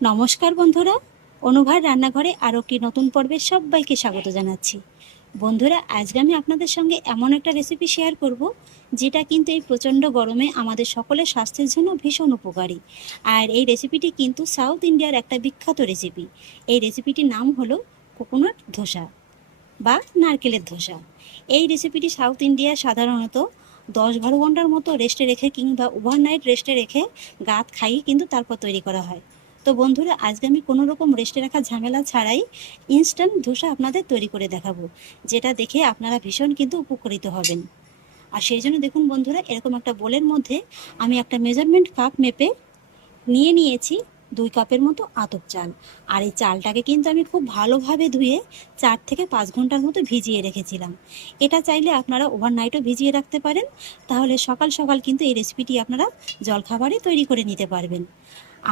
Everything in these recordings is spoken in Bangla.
নমস্কার বন্ধুরা, অনুভার রান্নাঘরে আরও একটি নতুন পর্বে সবাইকে স্বাগত জানাচ্ছি। বন্ধুরা, আজকে আমি আপনাদের সঙ্গে এমন একটা রেসিপি শেয়ার করব যেটা কিন্তু এই প্রচণ্ড গরমে আমাদের সকলের স্বাস্থ্যের জন্য ভীষণ উপকারী। আর এই রেসিপিটি কিন্তু সাউথ ইন্ডিয়ার একটা বিখ্যাত রেসিপি। এই রেসিপিটির নাম হলো কোকোনাট ধোসা বা নারকেলের ধোসা। এই রেসিপিটি সাউথ ইন্ডিয়া সাধারণত 10-12 ঘন্টার মতো রেস্টে রেখে কিংবা ওভারনাইট রেস্টে রেখে গাঁত খাইয়ে কিন্তু তারপর তৈরি করা হয়। তো বন্ধুরা, আজকে আমি কোনো রকম রেস্টে রাখা ঝামেলা ছাড়াই ইনস্ট্যান্ট ধোসা আপনাদের তৈরি করে দেখাবো, যেটা দেখে আপনারা ভীষণ কিন্তু উপকৃত হবেন। আর সেই জন্য দেখুন বন্ধুরা, এরকম একটা বোলের মধ্যে আমি একটা মেজারমেন্ট কাপ মেপে নিয়ে নিয়েছি 2 কাপের মতো আতপ চাল। আর এই চালটাকে কিন্তু আমি খুব ভালোভাবে ধুয়ে 4 থেকে 5 ঘন্টার মতো ভিজিয়ে রেখেছিলাম। এটা চাইলে আপনারা ওভারনাইটও ভিজিয়ে রাখতে পারেন, তাহলে সকাল সকাল কিন্তু এই রেসিপিটি আপনারা জলখাবারে তৈরি করে নিতে পারবেন।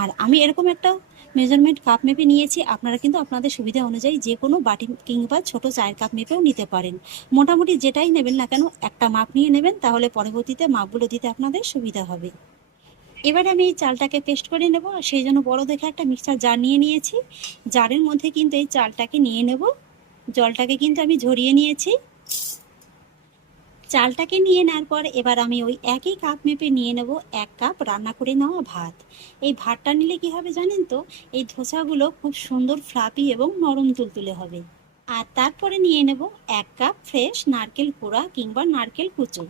আর আমি এরকম একটা মেজারমেন্ট কাপ মেপে নিয়েছি, আপনারা কিন্তু আপনাদের সুবিধা অনুযায়ী যে কোনো বাটি কিংবা ছোট চায়ের কাপ মেপেও নিতে পারেন। মোটামুটি যেটাই নেবেন না কেন একটা মাপ নিয়ে নেবেন, তাহলে পরবর্তীতে মাপগুলো দিতে আপনাদের সুবিধা হবে। এবার আমি এই চালটাকে পেস্ট করে নেব, আর সেই জন্য বড় দেখে একটা মিক্সার জার নিয়ে নিয়েছি। জারের মধ্যে কিন্তু এই চালটাকে নিয়ে নেব। জলটাকে কিন্তু আমি ঝরিয়ে নিয়েছি। চালটাকে নিয়ে নেওয়ার পর এবার আমি ওই একই কাপ মেপে নিয়ে নেব 1 কাপ রান্না করে নেওয়া ভাত। এই ভাতটা নিলে কি হবে জানেন তো, এই ধোসাগুলো খুব সুন্দর ফ্লাপি এবং নরম তুলতুলে হবে। আর তারপরে নিয়ে নেব 1 কাপ ফ্রেশ নারকেল কোড়া কিংবা নারকেল কুচো।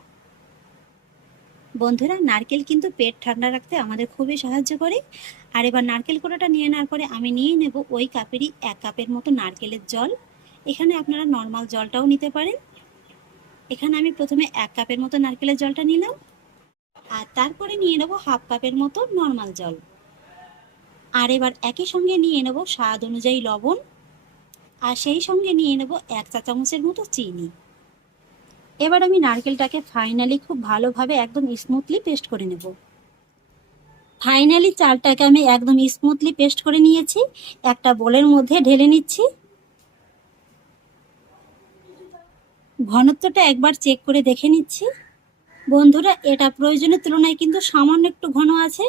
বন্ধুরা, নারকেল কিন্তু পেট ঠান্ডা রাখতে আমাদের খুবই সাহায্য করে। আর এবার নারকেল কোড়াটা নিয়ে নেওয়ার পরে আমি নিয়ে নেব ওই কাপেরই 1 কাপের মতো নারকেলের জল। এখানে আপনারা নর্মাল জলটাও নিতে পারেন। এখানে আমি প্রথমে 1 কাপের মতো নারকেলের জলটা নিলাম, আর তারপরে নিয়ে নেব 1/2 কাপের মতো নর্মাল জল। আর এবার একই সঙ্গে নিয়ে নেব স্বাদ অনুযায়ী লবণ, আর সেই সঙ্গে নিয়ে নেব 1 চা-চামচের মতো চিনি। এবার আমি নারকেলটাকে ফাইনালি খুব ভালোভাবে একদম স্মুথলি পেস্ট করে নেব। ফাইনালি চালটাকে আমি একদম স্মুথলি পেস্ট করে নিয়েছি। একটা বোলের মধ্যে ঢেলে নিচ্ছি। ঘনত্বটা একবার চেক করে দেখে নিচ্ছি। বন্ধুরা, এটা প্রয়োজনের তুলনায় কিন্তু সামান্য একটু ঘন আছে,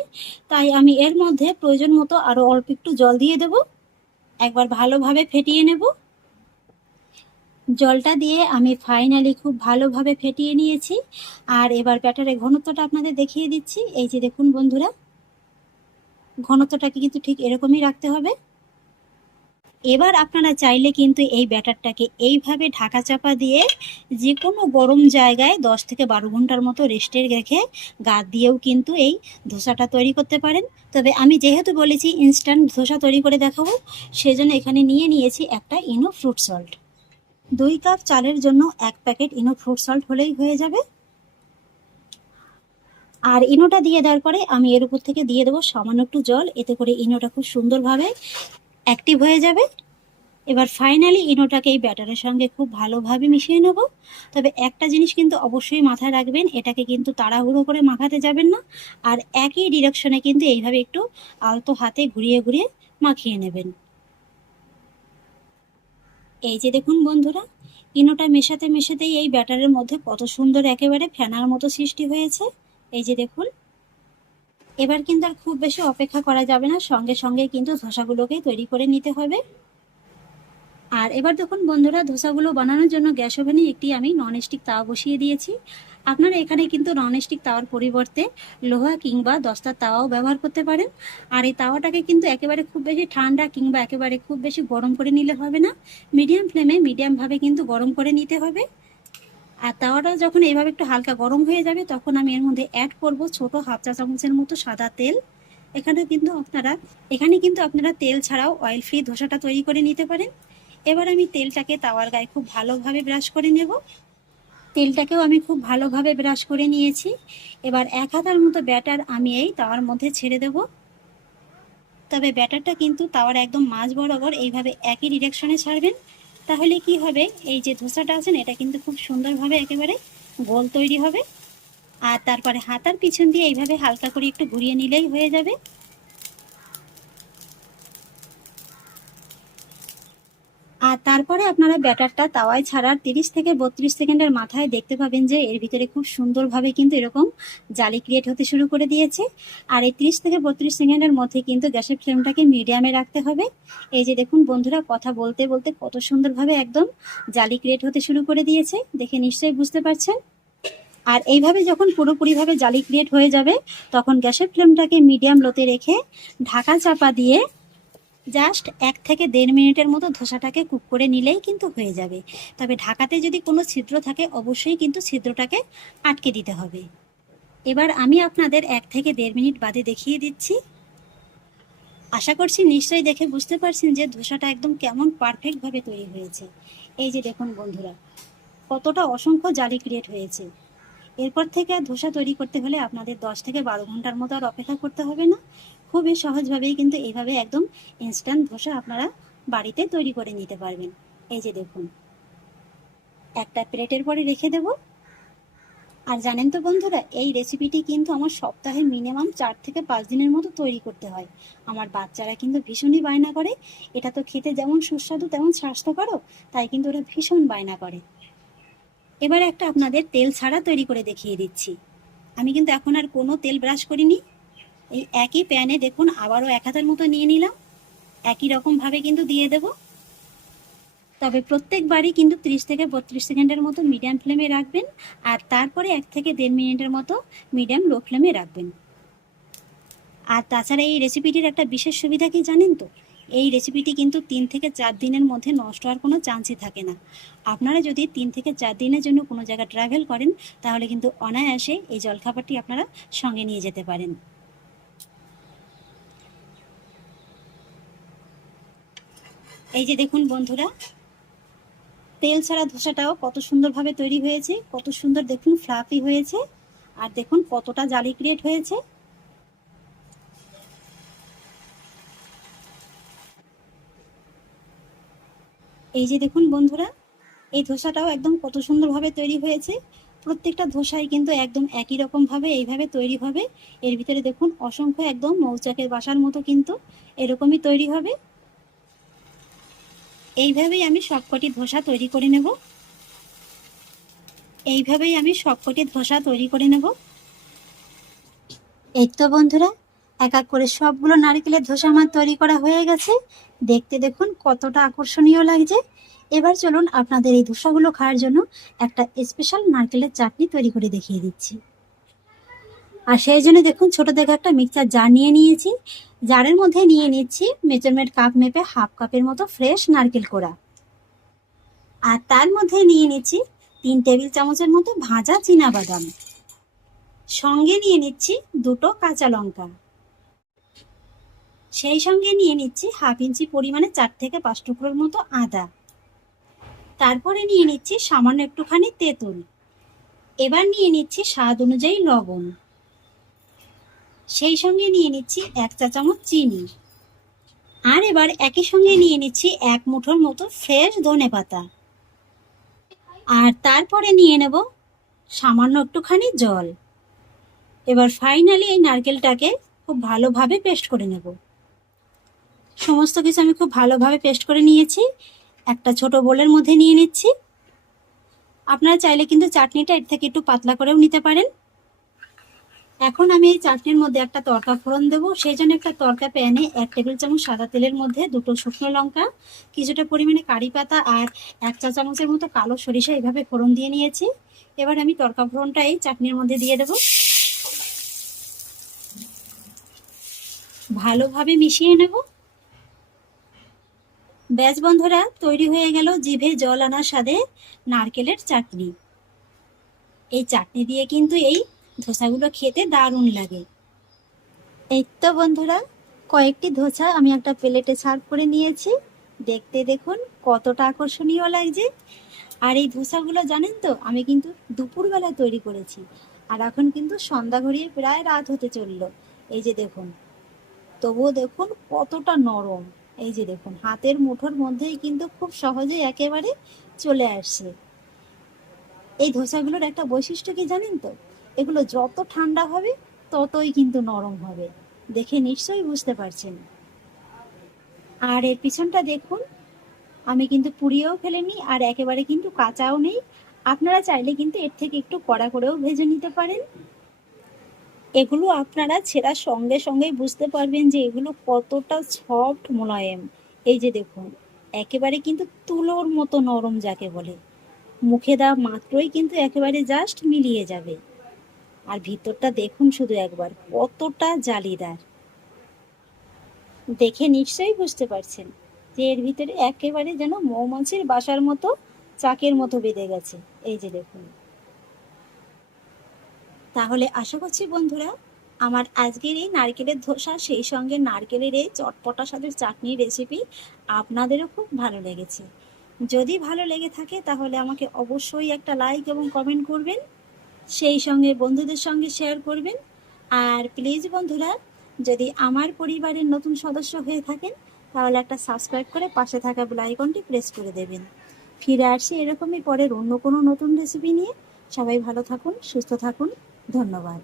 তাই আমি এর মধ্যে প্রয়োজন মতো আরও অল্প একটু জল দিয়ে দেব। একবার ভালোভাবে ফেটিয়ে নেব। জলটা দিয়ে আমি ফাইনালি খুব ভালোভাবে ফেটিয়ে নিয়েছি। আর এবার ব্যাটারের ঘনত্বটা আপনাদের দেখিয়ে দিচ্ছি। এই যে দেখুন বন্ধুরা, ঘনত্বটাকে কিন্তু ঠিক এরকমই রাখতে হবে। এবার আপনারা চাইলে কিন্তু এই ব্যাটারটাকে এইভাবে ঢাকা চাপা দিয়ে যে কোনো গরম জায়গায় 10 থেকে 12 ঘন্টার মতো রেস্টে রেখে গাদ দিয়েও কিন্তু এই ধোসাটা তৈরি করতে পারেন। তবে আমি যেহেতু বলেছি ইনস্ট্যান্ট ধোসা তৈরি করে দেখাবো, সেজন্য এখানে নিয়ে নিয়েছি একটা ইনো ফ্রুট সল্ট। 2 কাপ চালের জন্য 1 প্যাকেট ইনো ফ্রুট সল্ট হলেই হয়ে যাবে। আর ইনোটা দিয়ে দেওয়ার পরে আমি এর উপর থেকে দিয়ে দেবো সামান্য একটু জল, এতে করে ইনোটা খুব সুন্দরভাবে অ্যাক্টিভ হয়ে যাবে। এবার ফাইনালি ইনোটাকে এই ব্যাটারের সঙ্গে খুব ভালোভাবে মিশিয়ে নেব। তবে একটা জিনিস কিন্তু অবশ্যই মাথায় রাখবেন, এটাকে কিন্তু তাড়াহুড়ো করে মাখাতে যাবেন না। আর একই ডিরেকশনে কিন্তু এইভাবে একটু আলতো হাতে ঘুরিয়ে ঘুরিয়ে মাখিয়ে নেবেন। এই যে দেখুন বন্ধুরা, ইনোটা মেশাতে মেশাতেই এই ব্যাটারের মধ্যে কত সুন্দর একেবারে ফেনার মতো সৃষ্টি হয়েছে। এই যে দেখুন, এবার কিন্তু আর খুব বেশি অপেক্ষা করা যাবে না, সঙ্গে সঙ্গে কিন্তু ধোসাগুলোকে তৈরি করে নিতে হবে। আর এবার দেখুন বন্ধুরা, ধোসাগুলো বানানোর জন্য গ্যাস ওভেনে একটি আমি ননস্টিক তাওয়া বসিয়ে দিয়েছি। আপনারা এখানে কিন্তু ননস্টিক তাওয়ার পরিবর্তে লোহা কিংবা দস্তার তাওয়াও ব্যবহার করতে পারেন। আর এই তাওয়াটাকে কিন্তু একেবারে খুব বেশি ঠান্ডা কিংবা একেবারে খুব বেশি গরম করে নিলে হবে না, মিডিয়াম ফ্লেমে মিডিয়ামভাবে কিন্তু গরম করে নিতে হবে। আর তাওয়াটা যখন এইভাবে একটু হালকা গরম হয়ে যাবে, তখন আমি এর মধ্যে অ্যাড করব ছোট 1/2 চা-চামচের মতো সাদা তেল। এখানে কিন্তু আপনারা তেল ছাড়াও অয়েল ফ্রি ধোসাটা তৈরি করে নিতে পারেন। এবার আমি তেলটাকে তাওয়ার গায়ে খুব ভালোভাবে ব্রাশ করে নেব। তেলটাকেও আমি খুব ভালোভাবে ব্রাশ করে নিয়েছি। এবার 1 হাতার মতো ব্যাটার আমি এই তাওয়ার মধ্যে ছেড়ে দেব। তবে ব্যাটারটা কিন্তু তাওয়ার একদম মাঝ বরাবর এইভাবে একই ডিরেকশনে ছাড়বেন। তাহলে কি হবে, এই যে ধোসাটা আছেন এটা কিন্তু খুব সুন্দরভাবে একেবারে গোল তৈরি হবে। আর তারপরে হাতার পিছন দিয়ে এইভাবে হালকা করে একটু ঘুরিয়ে নিলেই হয়ে যাবে। আর তারপরে আপনারা ব্যাটারটা তাওয়ায় ছাড়ার 30 থেকে 32 সেকেন্ডের মাথায় দেখতে পাবেন যে এর ভিতরে খুব সুন্দরভাবে কিন্তু এরকম জালি ক্রিয়েট হতে শুরু করে দিয়েছে। আর এই 30 থেকে 32 সেকেন্ডের মধ্যে কিন্তু গ্যাসের ফ্লেমটাকে মিডিয়ামে রাখতে হবে। এই যে দেখুন বন্ধুরা, কথা বলতে বলতে কত সুন্দরভাবে একদম জালি ক্রিয়েট হতে শুরু করে দিয়েছে, দেখে নিশ্চয়ই বুঝতে পারছেন। আর এইভাবে যখন পুরোপুরিভাবে জালি ক্রিয়েট হয়ে যাবে তখন গ্যাসের ফ্লেমটাকে মিডিয়াম লোতে রেখে ঢাকা চাপা দিয়ে জাস্ট 1 থেকে 1.5 মিনিটের মতো ধোসাটাকে কুক করে নিলেই কিন্তু হয়ে যাবে। তবে ঢাকাতে যদি কোনো ছিদ্র থাকে অবশ্যই কিন্তু ছিদ্রটাকে আটকে দিতে হবে। এবার আমি আপনাদের 1 থেকে 1.5 মিনিট বাদে দেখিয়ে দিচ্ছি। আশা করছি নিশ্চয়ই দেখে বুঝতে পারছেন যে ধোসাটা একদম কেমন পারফেক্টভাবে তৈরি হয়েছে। এই যে দেখুন বন্ধুরা, কতটা অসংখ্য জালি ক্রিয়েট হয়েছে। এরপর থেকে আর ধোসা তৈরি করতে হলে আপনাদের 10 থেকে 12 ঘন্টার মতো আর অপেক্ষা করতে হবে না। খুবই সহজভাবেই কিন্তু এইভাবে একদম ইনস্ট্যান্ট ধোসা আপনারা বাড়িতে তৈরি করে নিতে পারবেন। এই যে দেখুন, একটা প্লেটের পরে রেখে দেব। আর জানেন তো বন্ধুরা, এই রেসিপিটি কিন্তু আমার সপ্তাহে মিনিমাম 4 থেকে 5 দিনের মতো তৈরি করতে হয়। আমার বাচ্চারা কিন্তু ভীষণই বায়না করে, এটা তো খেতে যেমন সুস্বাদু তেমন স্বাস্থ্যকরও, তাই কিন্তু ওরা ভীষণ বায়না করে। এবার একটা আপনাদের তেল ছাড়া তৈরি করে দেখিয়ে দিচ্ছি। আমি কিন্তু এখন আর কোনো তেল ব্রাশ করিনি। এই একই প্যানে দেখুন আবারও 1 হাতের মতো নিয়ে নিলাম, একই রকমভাবে কিন্তু দিয়ে দেব। তবে প্রত্যেকবারই কিন্তু 30 থেকে 32 সেকেন্ডের মতো মিডিয়াম ফ্লেমে রাখবেন, আর তারপরে 1 থেকে 1.5 মিনিটের মতো মিডিয়াম লো ফ্লেমে রাখবেন। আর তাছাড়া এই রেসিপিটির একটা বিশেষ সুবিধা কি জানেন তো, এই রেসিপিটি কিন্তু 3 থেকে 4 দিনের মধ্যে নষ্ট হওয়ার কোনো চান্সই থাকে না। আপনারা যদি 3 থেকে 4 দিনের জন্য কোনো জায়গায় ট্রাভেল করেন তাহলে কিন্তু অনায়াসে এই জলখাবারটি আপনারা সঙ্গে নিয়ে যেতে পারেন। এই যে দেখুন বন্ধুরা, তেল ছাড়া ধোসাটাও কত সুন্দরভাবে তৈরি হয়েছে, কত সুন্দর দেখুন ফ্লাফি হয়েছে, আর দেখুন কতটা জালি ক্রিয়েট হয়েছে। এই যে দেখুন বন্ধুরা, এই ধোসাটাও একদম কত সুন্দরভাবে তৈরি হয়েছে। প্রত্যেকটা ধোসাই কিন্তু একদম একই রকমভাবে এইভাবে তৈরি হবে। এর ভিতরে দেখুন অসংখ্য একদম মৌচাকের বাসার মতো কিন্তু এরকমই তৈরি হবে। এইভাবেই আমি সবকটি ধোসা তৈরি করে নেব। এই তো বন্ধুরা, এক এক করে সবগুলো নারকেলের ধোসা আমার তৈরি করা হয়ে গেছে। দেখতে দেখুন কতটা আকর্ষণীয় লাগছে। এবার চলুন আপনাদের এই ধোসাগুলো খাওয়ার জন্য একটা স্পেশাল নারকেলের চাটনি তৈরি করে দেখিয়ে দিচ্ছি। আর সেই জন্য দেখুন ছোট দেখে একটা মিক্সার জার নিয়ে নিয়েছি। জারের মধ্যে নিয়ে নিচ্ছি মেজারমেন্ট কাপ মেপে 1/2 কাপের মতো ফ্রেশ নারকেল কোড়া। আর তার মধ্যে নিয়ে নিচ্ছি 3 টেবিল চামচের মতো ভাজা চীনাবাদাম। সঙ্গে নিয়ে নিচ্ছি 2টো কাঁচা লঙ্কা। সেই সঙ্গে নিয়ে নিচ্ছি 1/2 ইঞ্চি পরিমাণে 4 থেকে 5 টুকরোর মতো আদা। তারপরে নিয়ে নিচ্ছি সামান্য একটুখানি তেঁতুল। এবার নিয়ে নিচ্ছি স্বাদ অনুযায়ী লবণ। সেই সঙ্গে নিয়ে নিচ্ছি 1 চা চামচ চিনি। আর এবার একই সঙ্গে নিয়ে নিচ্ছি 1 মুঠোর মতো ফ্রেশ ধনেপাতা। আর তারপরে নিয়ে নেব সামান্য একটুখানি জল। এবার ফাইনালি এই নারকেলটাকে খুব ভালোভাবে পেস্ট করে নেব। সমস্ত কিছু আমি খুব ভালোভাবে পেস্ট করে নিয়েছি। একটা ছোট বোলের মধ্যে নিয়ে নিচ্ছি। আপনারা চাইলে কিন্তু চাটনিটা এর থেকে একটু পাতলা করেও নিতে পারেন। এখন আমি এই চাটনির মধ্যে একটা তড়কা ফোড়ন দেবো। সেই জন্য একটা তড়কা প্যানে 1 টেবিল চামচ সাদা তেলের মধ্যে 2টো শুকনো লঙ্কা, কিছুটা পরিমাণে কারি পাতা আর 1 চা চামচের মতো কালো সরিষা এভাবে ফোড়ন দিয়ে নিয়েছি। এবার আমি তড়কা ফোড়নটা এই চাটনির মধ্যে দিয়ে দেবো। ভালোভাবে মিশিয়ে নেব। ব্যাস বন্ধুরা, তৈরি হয়ে গেল জিভে জল আনা স্বাদে নারকেলের চাটনি। এই চাটনি দিয়ে কিন্তু এই ধোসাগুলো খেতে দারুণ লাগে। এই তো বন্ধুরা, কয়েকটি ধোসা আমি একটা প্লেটে সার্ভ করে নিয়েছি। দেখতে দেখুন কতটা আকর্ষণীয় লাগছে। আর এই ধোসাগুলো জানেন তো আমি কিন্তু দুপুরবেলা তৈরি করেছি, আর এখন কিন্তু সন্ধ্যা ঘড়িয়ে প্রায় রাত হতে চললো। এই যে দেখুন, তবুও দেখুন কতটা নরম। এই যে দেখুন হাতের মুঠোর মধ্যেই কিন্তু খুব সহজেই একেবারে চলে আসছে। এই ধোসাগুলোর একটা বৈশিষ্ট্য কি জানেন তো, এগুলো যত ঠান্ডা হবে ততই কিন্তু নরম হবে, দেখে নিশ্চয়ই বুঝতে পারছেন। আর এর পিছনটা দেখুন, আমি কিন্তু পুড়িয়েও ফেলিনি আর একেবারে কিন্তু কাঁচাও নেই। আপনারা চাইলে কিন্তু এর থেকে একটু কড়া করেও ভেজে নিতে পারেন। এগুলো আপনারা ছেঁড়ার সঙ্গে সঙ্গেই বুঝতে পারবেন যে এগুলো কতটা সফট মোলায়েম। এই যে দেখুন, একেবারে কিন্তু তুলোর মতো নরম যাকে বলে, মুখে দেওয়া মাত্রই কিন্তু একেবারে জাস্ট মিলিয়ে যাবে। আর ভিতরটা দেখুন শুধু একবার কতটা জালিদার। দেখে নিশ্চয়ই বুঝতে পারছেন যে এর ভিতরে একেবারে যেন মৌমাছির বাসার মতো চাকের মতো বেঁধে গেছে। এই যে দেখুন। তাহলে আশা করছি বন্ধুরা, আমার আজকের এই নারকেলের ধোসা সেই সঙ্গে নারকেলের এই চটপটা স্বাদের চাটনির রেসিপি আপনাদেরও খুব ভালো লেগেছে। যদি ভালো লেগে থাকে তাহলে আমাকে অবশ্যই একটা লাইক এবং কমেন্ট করবেন, সেই সঙ্গে বন্ধুদের সঙ্গে শেয়ার করবেন। আর প্লিজ বন্ধুরা, যদি আমার পরিবারের নতুন সদস্য হয়ে থাকেন তাহলে একটা সাবস্ক্রাইব করে পাশে থাকা বেল আইকনটি প্রেস করে দেবেন। ফিরে আসছি এরকমই পরের অন্য কোনো নতুন রেসিপি নিয়ে। সবাই ভালো থাকুন, সুস্থ থাকুন। ধন্যবাদ।